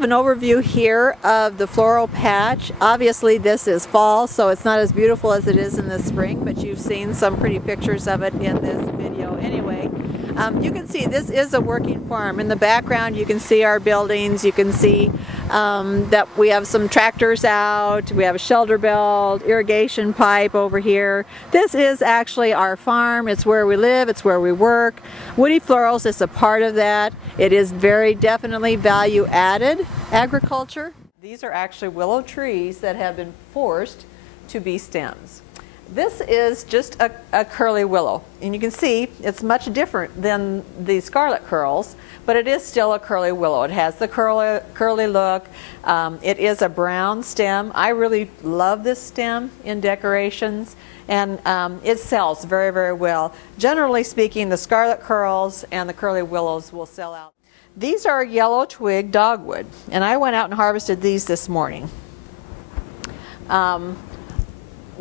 have an overview here of the floral patch. Obviously this is fall, so it's not as beautiful as it is in the spring, but you've seen some pretty pictures of it in this video anyway. You can see this is a working farm. In the background you can see our buildings, you can see that we have some tractors out, we have a shelter belt, irrigation pipe over here. This is actually our farm. It's where we live, it's where we work. Woody Florals is a part of that. It is very definitely value added agriculture. These are actually willow trees that have been forced to be stems. This is just a curly willow, and you can see it's much different than the scarlet curls, but it is still a curly willow. It has the curly look. It is a brown stem. I really love this stem in decorations, and it sells very, very well. Generally speaking, the scarlet curls and the curly willows will sell out. These are yellow twig dogwood, and I went out and harvested these this morning.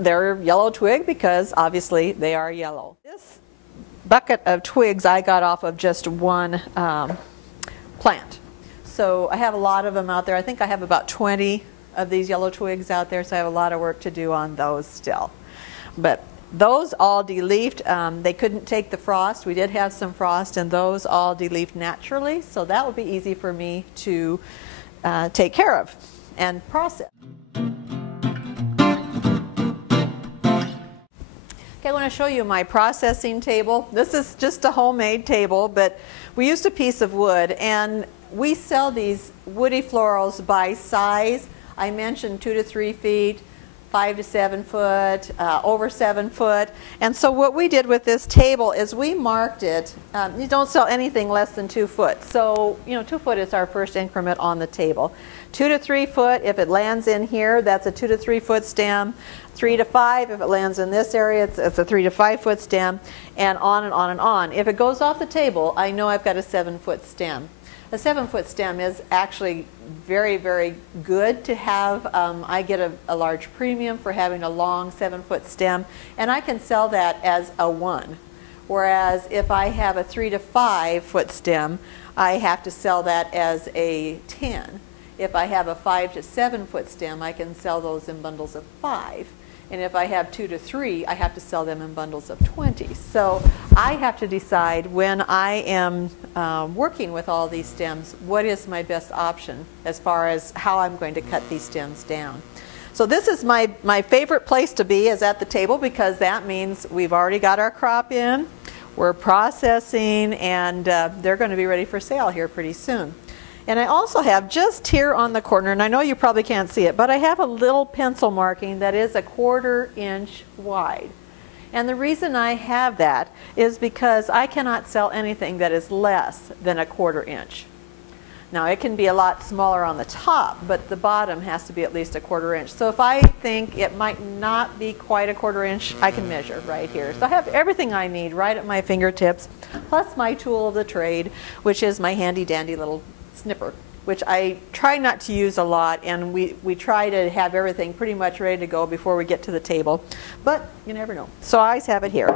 They're yellow twig because obviously they are yellow. This bucket of twigs I got off of just one plant. So I have a lot of them out there. I think I have about 20 of these yellow twigs out there, so I have a lot of work to do on those still. But those all de-leafed. They couldn't take the frost. We did have some frost, and those all de-leafed naturally, so that will be easy for me to take care of and process. Okay, I want to show you my processing table. This is just a homemade table, but we used a piece of wood, and we sell these woody florals by size. I mentioned 2 to 3 feet, 5 to 7 foot, over 7 foot. And so what we did with this table is we marked it. You don't sell anything less than 2 foot. So, 2 foot is our first increment on the table. 2 to 3 foot, if it lands in here, that's a 2 to 3 foot stem. 3 to 5, if it lands in this area, it's a 3 to 5 foot stem, and on and on and on. If it goes off the table, I know I've got a 7 foot stem. A 7 foot stem is actually very, very good to have. I get a large premium for having a long 7 foot stem, and I can sell that as a 1. Whereas if I have a 3 to 5 foot stem, I have to sell that as a 10. If I have a 5 to 7 foot stem, I can sell those in bundles of 5. And if I have 2 to 3, I have to sell them in bundles of 20. So I have to decide when I am working with all these stems, what is my best option as far as how I'm going to cut these stems down. So this is my favorite place to be, is at the table, because that means we've already got our crop in, we're processing, and they're going to be ready for sale here pretty soon. And I also have just here on the corner, and I know you probably can't see it, but I have a little pencil marking that is a 1/4 inch wide. And the reason I have that is because I cannot sell anything that is less than a 1/4 inch. Now it can be a lot smaller on the top, but the bottom has to be at least a 1/4 inch. So if I think it might not be quite a 1/4 inch, I can measure right here. So I have everything I need right at my fingertips, plus my tool of the trade, which is my handy dandy little snipper, which I try not to use a lot, and we try to have everything pretty much ready to go before we get to the table, but you never know. So I always have it here.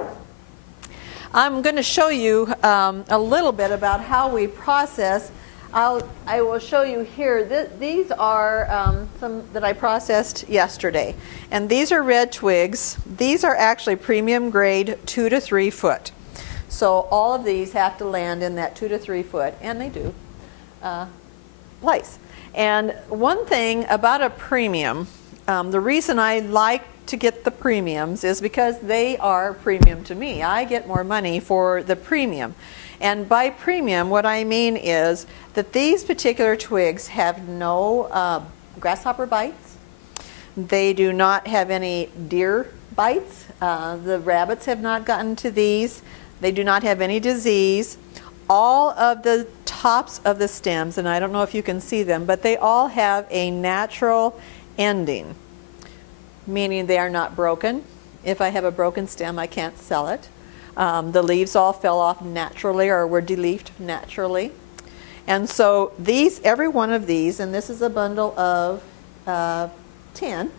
I'm going to show you a little bit about how we process. I will show you here. These are some that I processed yesterday, and these are red twigs. These are actually premium grade 2 to 3 foot. So all of these have to land in that 2 to 3 foot, and they do. Place. And one thing about a premium, the reason I like to get the premiums is because they are premium to me. I get more money for the premium. And by premium, what I mean is that these particular twigs have no grasshopper bites. They do not have any deer bites. The rabbits have not gotten to these. They do not have any disease. All of the tops of the stems, and I don't know if you can see them, but they all have a natural ending, meaning they are not broken. If I have a broken stem, I can't sell it. The leaves all fell off naturally or were de-leafed naturally. And so these, every one of these, and this is a bundle of 10,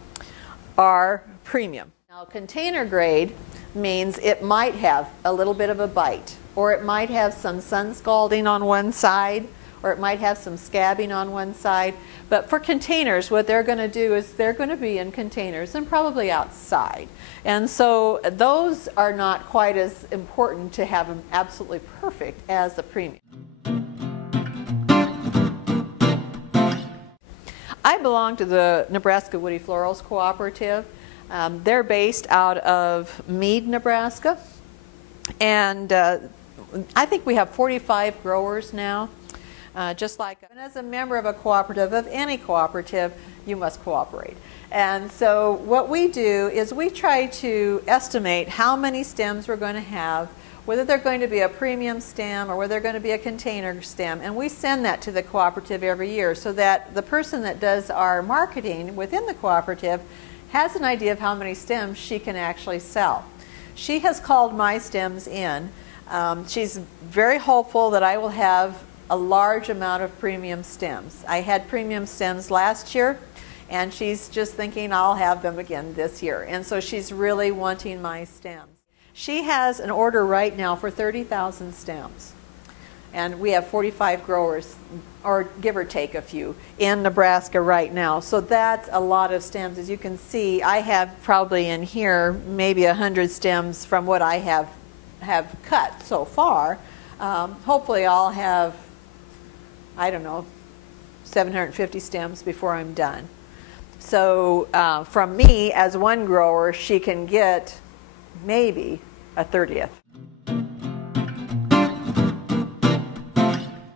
are premium. Now container grade means it might have a little bit of a bite, or it might have some sun scalding on one side, or it might have some scabbing on one side. But for containers, what they're going to do is they're going to be in containers and probably outside. And so those are not quite as important to have them absolutely perfect as the premium. I belong to the Nebraska Woody Florals Cooperative. They're based out of Mead, Nebraska. And I think we have 45 growers now. Just like, and as a member of a cooperative, of any cooperative, you must cooperate. And so what we do is we try to estimate how many stems we're going to have, whether they're going to be a premium stem or whether they're going to be a container stem. And we send that to the cooperative every year so that the person that does our marketing within the cooperative has an idea of how many stems she can actually sell. She has called my stems in. She's very hopeful that I will have a large amount of premium stems. I had premium stems last year, and she's just thinking I'll have them again this year. And so she's really wanting my stems. She has an order right now for 30,000 stems. And we have 45 growers, or give or take a few, in Nebraska right now. So that's a lot of stems. As you can see, I have probably in here maybe 100 stems from what I have cut so far. Hopefully I'll have, I don't know, 750 stems before I'm done. So from me as one grower, she can get maybe a 30th.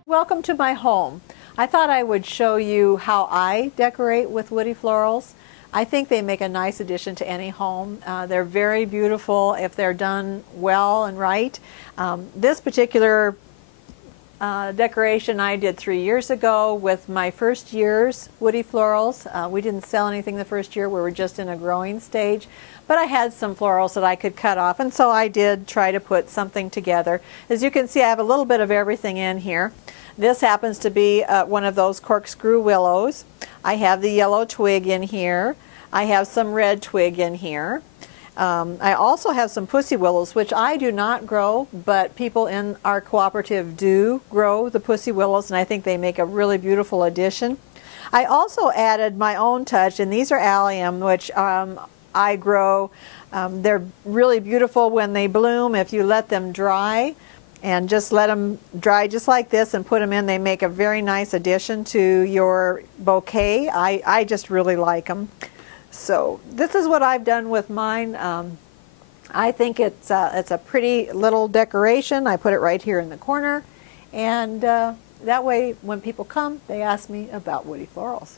Welcome to my home. I thought I would show you how I decorate with woody florals. I think they make a nice addition to any home. They're very beautiful if they're done well and right. This particular decoration I did 3 years ago with my first year's woody florals. We didn't sell anything the first year. We were just in a growing stage. But I had some florals that I could cut off, and so I did try to put something together. As you can see, I have a little bit of everything in here. This happens to be one of those corkscrew willows. I have the yellow twig in here. I have some red twig in here. I also have some pussy willows, which I do not grow, but people in our cooperative do grow the pussy willows, and I think they make a really beautiful addition. I also added my own touch, and these are allium, which I grow. They're really beautiful when they bloom. If you let them dry and just let them dry just like this and put them in, they make a very nice addition to your bouquet. I just really like them. So this is what I've done with mine. I think it's a pretty little decoration. I put it right here in the corner, and that way when people come, they ask me about woody florals.